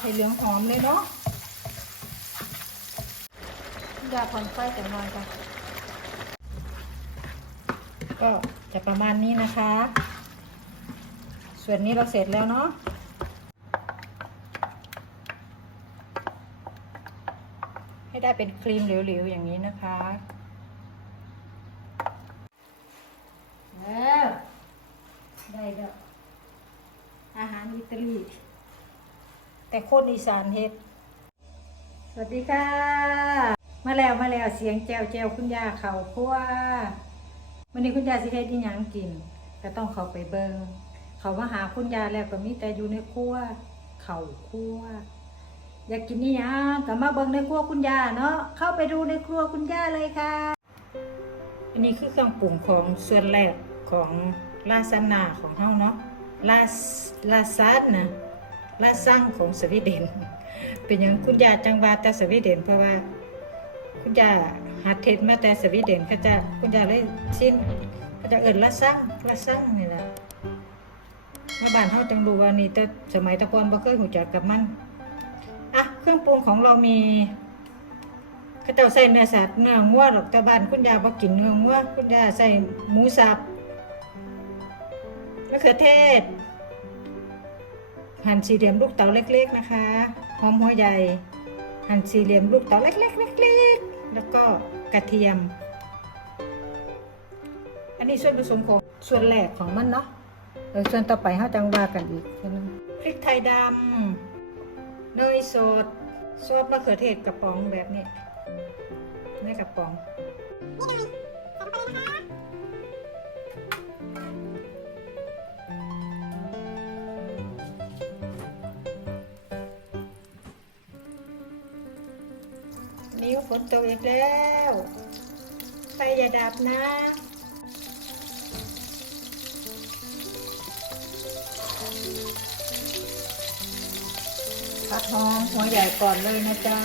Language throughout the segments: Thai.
ดให้เหลืองหอมเลยเนาะอยาผ่อนไฟแต่นอนกันก็จะประมาณนี้นะคะ ส่วนนี้เราเสร็จแล้วเนาะให้ได้เป็นครีมเหลวๆอย่างนี้นะคะแล้วได้แล้วอาหารอิตาลี แต่โคตรอีสานเฮ็ด สวัสดีค่ะ มาแล้วมาแล้วเสียงแจวแจวคุณย่าเขาคั่ววันนี้คุณย่าสิเฮ็ดอีหยังกิน ก็ต้องเขาไปเบิงเขามาหาคุณย่าแล้วก็มีแต่อยู่ในครัวเขาครัวอยากกินนี่ยังก็มาเบิงในครัวคุณย่าเนาะเข้าไปดูในครัวคุณย่าเลยค่ะอันนี้คือเครื่องปรุงของส่วนแรกของลาซานาของเฮาเนาะลาลาซาดนะ ลาซังของสวีเดน เป็นอย่างคุณยาจังหวัดแต่สวีเดนเพราะว่า คุณยาหัดเทศมาแต่สวีเดนเขาจะคุณยาเลยชินเขาจะเอิ้นลาซังลาซังนี่แหละมาบ้านเฮาจังรู้ว่านี่แต่สมัยตะกอนบ่เคยหูจักกับมันอะเครื่องปรุงของเรามีข้าวเจ้าใส่เนื้อสัตว์เนื้องัวหรอกต่บ้านคุณยาบ่กินเนื้องัวคุณยาใส่หมูสับมะเขือเทศ หั่นสี่เหลี่ยมลูกเต๋าเล็ก ๆนะคะหอมหัวใหญ่หั่นสี่เหลี่ยมลูกเต๋าเล็กๆเล็กๆแล้วก็กระเทียม อันนี้ส่วนผสมของส่วนแรกของมันเนาะเออส่วนต่อไปเฮาจังว่ากันอีกนะพริกไทยดำเนยสดซอสมะเขือเทศกระป๋องแบบนี้ในกระป๋อง ฝนตกอีกแล้วไฟอย่าดับนะผัดหอมหัวใหญ่ก่อนเลยนะจ๊ะ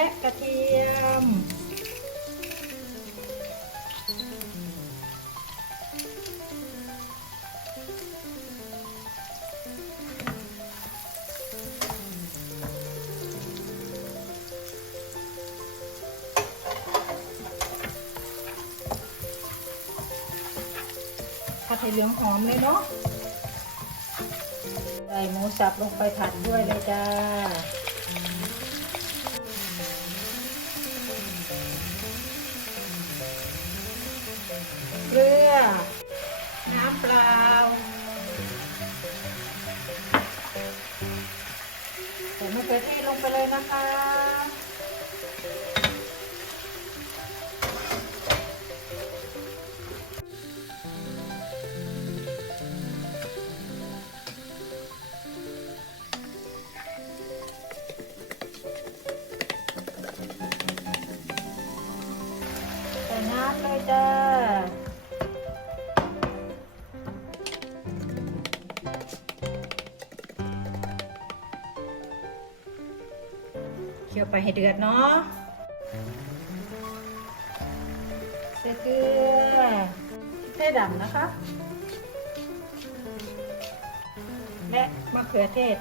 และกระเทียม ผัดให้เหลืองหอมเลยเนาะใส่หมูสับลงไปผัดด้วยเลยจ้า เกลือ น้ำเปล่าใส่มะเขือเทศลงไปเลยนะคะ เคี่ยวไปให้เดือดเนาะใส่เกลือเทศดำนะคะ และมะเขือเทศ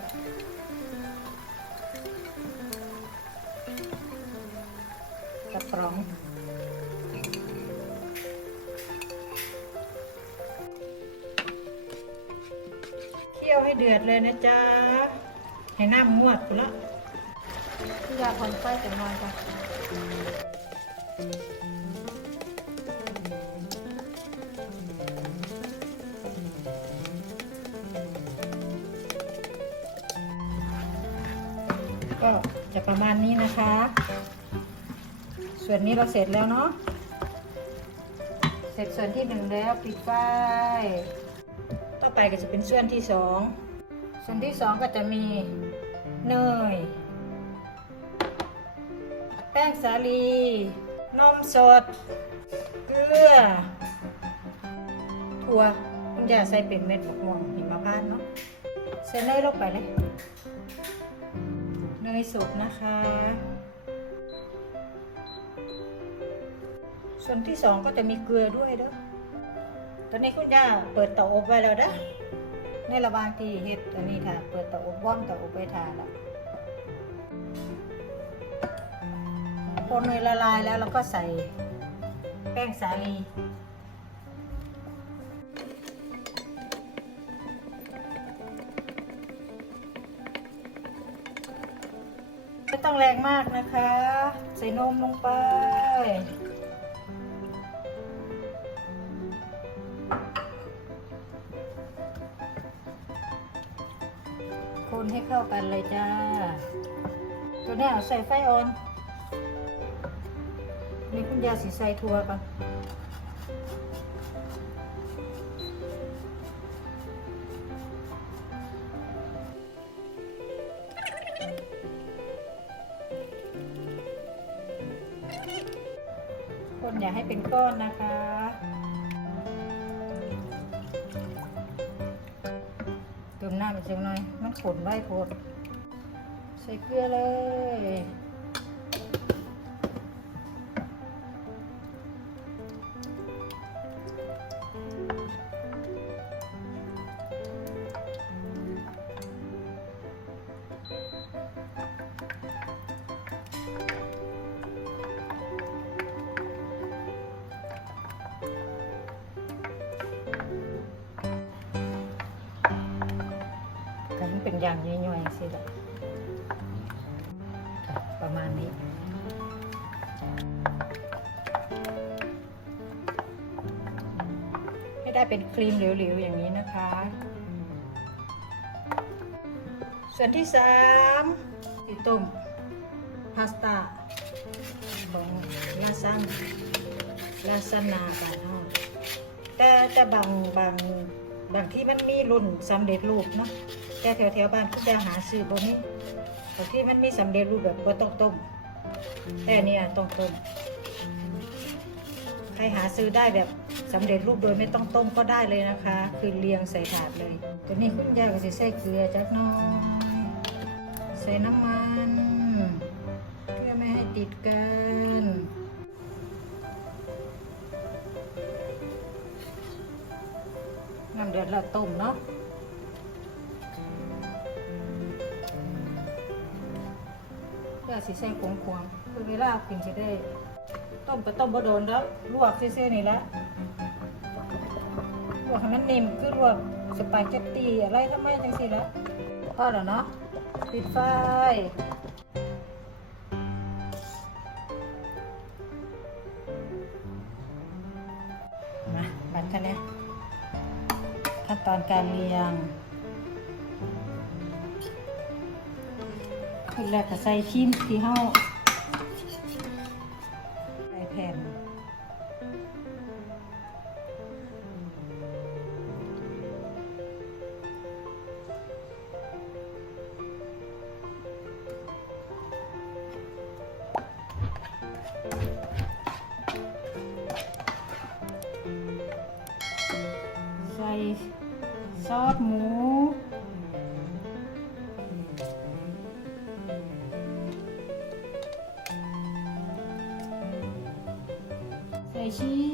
กระป๋องเคี่ยวให้เดือดเลยนะจ๊ะ ให้น้ำงวดไปละ พี่ยาผ่อนไฟแต่นอนจ้ะก็จะประมาณนี้นะคะ ส่วนนี้เราเสร็จแล้วเนาะ เสร็จส่วนที่หนึ่งแล้วปิดไฟ ต่อไปก็จะเป็นส่วนที่สอง ส่วนที่สองก็จะมีเนย แป้งสาลี นมสด เกลือ ถั่วคุณย่าใส่เป็นเม็ดมะม่วงหิมะพานต์เนาะใส่เนยลงไปเลยเนยสดนะคะ ส่วนที่สองก็จะมีเกลือด้วยเด้อตอนนี้คุณย่าเปิดเตาอบไว้แล้วเด้อในระหว่างที่เฮ็ดอันนี้ค่ะ เปิดเตาอบว่อมเตาอบไว้ทานแล้ว พอเนยละลายแล้วเราก็ใส่แป้งสาลีไม่ต้องแรงมากนะคะ ใส่นมลงไปคนให้เข้ากันเลยจ้า ตัวนี้ยใส่ไฟออน นี่คุณยาสีใส่ทัวก่อนคนอย่าให้เป็นก้อนนะคะเติมน้ำอีกสักหน่อยมันขนไว้โพดใส่เกลือเลย อย่างย่อยๆสิละประมาณนี้ให้ได้เป็นครีมเหลวๆอย่างนี้นะคะ ส่วนที่สามที่ต้มพาสต้าของลาซันลาซานาบ้านเฮาแต่แต่บางบางบางที่มันมีรุ่นสำเร็จรูปเนาะ แต่แถวแถวๆบ้านคุณจะหาซื้อบนนี้บางที่มันมีสำเร็จรูปแบบว่าต้องต้ม แต่อันเนี่ยต้องต้ม ใครหาซื้อได้แบบสำเร็จรูปโดยไม่ต้องต้มก็ได้เลยนะคะ คือเรียงใส่ถาดเลย ตัวนี้คุณยายก็จะใส่เกลือจักน้อย ใส่น้ำมันเพื่อไม่ให้ติดกันน้ำเดือดแล้วต้มเนาะ เพื่อสิใส่ผงควงคือเวลากินจะได้ ต้มก็ต้มบ่โดนแล้วลวกซื่อๆนี่แหละลวกให้มันนิ่มคือลวกสปาเกตตี้อะไรทำไมจังสิละพอแล้วเนาะปิดไฟมาบัดท่านี้ขั้นตอนการเรียง ขึ้นแรกก็ใส่ครีมที่เฮาใส่แผ่นใส่ซอสหมู ใส่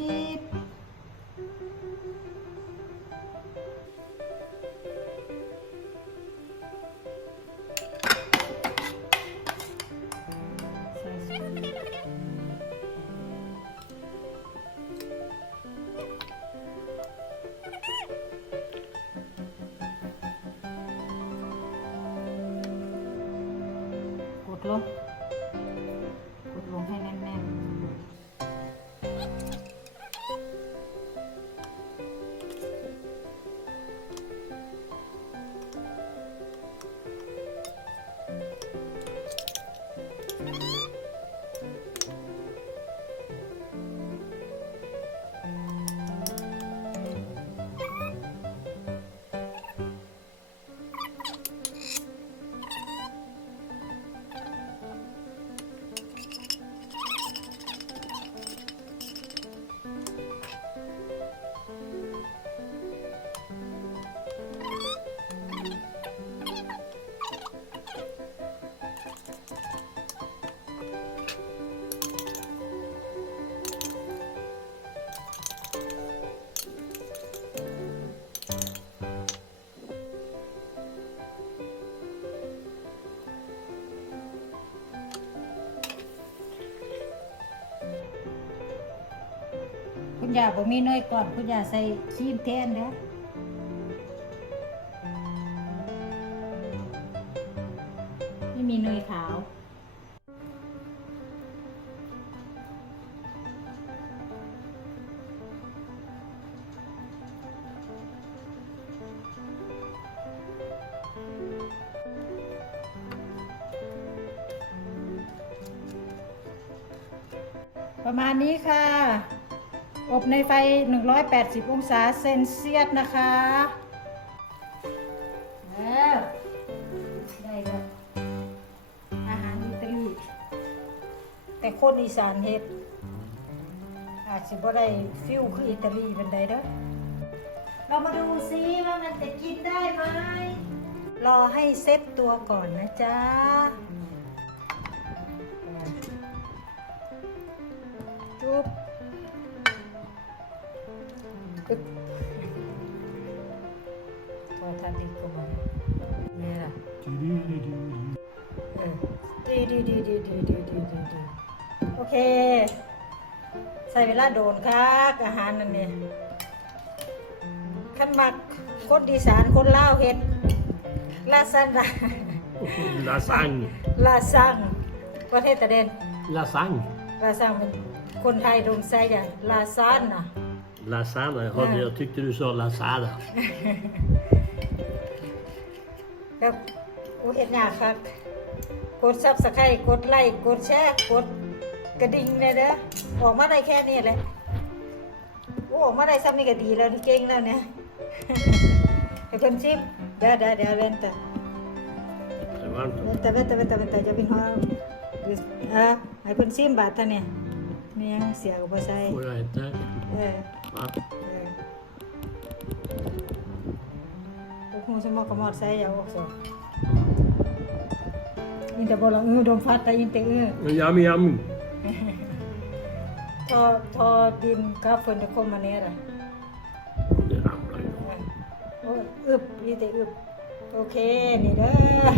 ุณยาบ่มีเนยก่อน คุณยาใส่ครีมแทนเด้อไม่มีเนยขาวประมาณนี้ค่ะ อบในไฟ 180 องศาเซนเซียสนะคะแล้วได้แล้วอาหารอิตาลี แต่คนอีสานเฮ็ด อาจสิบ่ได้ฟิลคืออิตาลีเป็นใดเด้อเรามาดูซิว่ามันจะกินได้ไหม รอให้เซ็ตตัวก่อนนะจ๊ะจุ๊บ พอทันดีก็มานี่ล่ะเออดีดีดีดีดีดีดีดีดีโอเค ใส่เวลาโดนครับอาหารนั่นเนี่ยขันมักคนดีสานคนลาวเฮ็ดลาซานดา Lasagne. ลาซังประเทศตะเดน Lasagne. ลาซังเป็นคนไทยโดนใส่อย่างลาซานนะ Lasagne. Jaha, Ja. jag tyckte du sa lasada. แล้วกูเห็นยากครับกดซับสไครต์กดไลค์กดแชร์กดกระดิ่งเนี่ยเด้อออกมาได้แค่นี้แหละโอ้ออกมาได้ซ้ำนี่ก็ดีแล้วนี่เก่งแล้วเนี่ยให้เพิ่นชิมเดี๋ยวเดี๋ยวเดี๋ยวเว้นแต่ Det är varmt. เว้นแต่เว้นแต่เว้นแต่เว้นแต่จะเป็นหัวเออให้เพิ่นชิมบาดเท่านี้นี่ยังเสียก็บ่ ส่ Får jag inte? เออ Va? เออลูกหูสมอกระมอดใส่ยาวออกสออินแต่บอละเอดมฟัดแต่อินแต่เออ Yummy, yummy. ทอทอดินกับฝนจะคมมาเนี้ยล่ะ Det ramlar ju. โอ้อึบอินแต่อึบโอเค นี่เด้อ